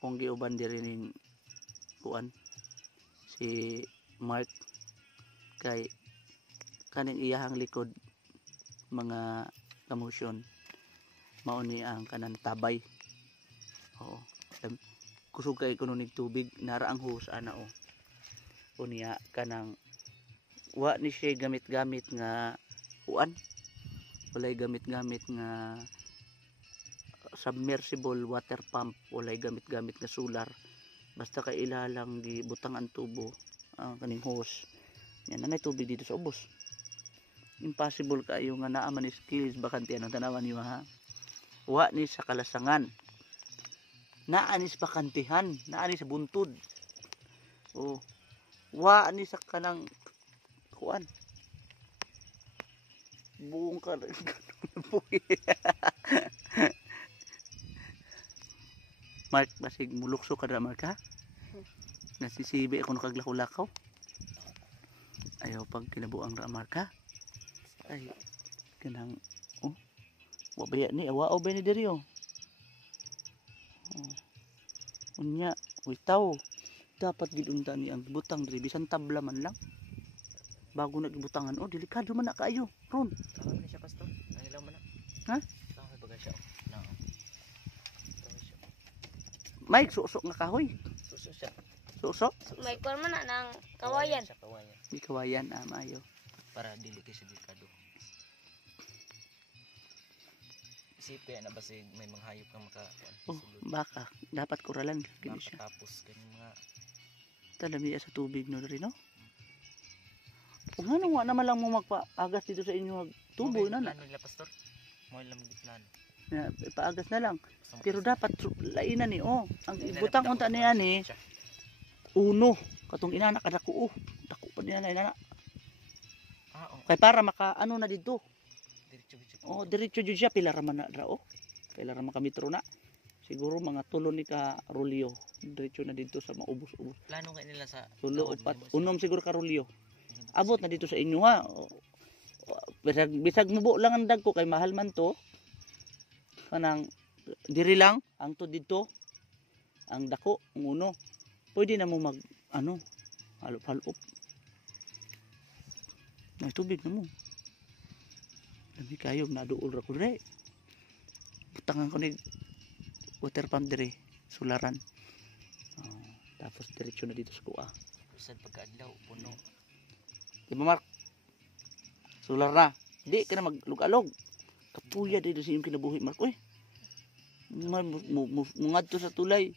akong giuban diri ning kuan si Mark kay kaning iyahang likod mga kamusyon mao ni ang kanan tabay. Oo. Kusog kay kuno nig tubig nara ang hose ana o. Unya kanang wa ni siya gamit-gamit nga kuan. Walay gamit-gamit nga submersible water pump, walay gamit-gamit nga solar. Basta kay ilalang gibutang ang tubo ang kaning hose. Yan na tubig dito sa ubos. Impossible kayo nga naa man skills bakante anong tanawan niyo ha. Wa ni sa kalasangan. Naa ni sa bakantihan, naa ni sa buntod. Oh. Wa ni sa kanang kuan. Buong ka Mark, basig mulukso ka na Mark ha? Nasisibi ako nakaglakaw-lakaw. Ayaw pag kinabuang ra Mark ha? Ay, kanang, oh, wabaya ni, awao ba ni diri oh. Unya, witaw, dapat gidunta ni ang butang diri, bisan tabla man lang. Bago nagibutangan, oh, delikado man na kayo, Ron. Kahoy man siya pastor, nanilaw man na. Ha? Kahoy baga siya. No. Kahoy siya. Mike, suso nga kahoy. Suso siya. Suso? May kwan man na ng kawayan. Siya kawayan. Di kawayan, maayo. Para dili kay siya delikado. Isipin na basig may mga hayop kang maka Oh, baka, dapat kuralan. Gini siya. tapos kani mga Talami sa tubig no rin no? Kung ano nga naman lang mo magpaagas dito sa inyo tubo na na. plano nila pastor. Mo lang giplano. Ipaagas na lang. Pero dapat lainan ni oh. Ang ibutang unta niya ni uno. Katong inana kadako oh. Dako pa niya na inana. Ah, oh. Kay para maka ano na dito. Diretso. Oh, diretso jud siya pila ra man na ra oh. Pila ra man ka metro na. Siguro mga tulo ni ka rolyo. Diretso na dito sa maubos-ubos. Plano kay nila sa Tulo tawad, upat may unom siguro ka rolyo. Abot na dito sa inyo ha. Bisag mubo lang ang dagko kay mahal man to. Kanang diri lang ang to dito. Ang dako, ang uno. Pwede na mo mag ano, halop-halop. May tubig na mo. Dami kayo naduol ra ko dire. Butangan ko ni water pump dire, solaran. Tapos diretso na dito sa kuha. Bisag pagkaadlaw puno. Di ba Mark? Solar na. Di ka na maglug-alog. Kapuya dito sa iyong kinabuhi Mark. Uy. Mga to sa tulay.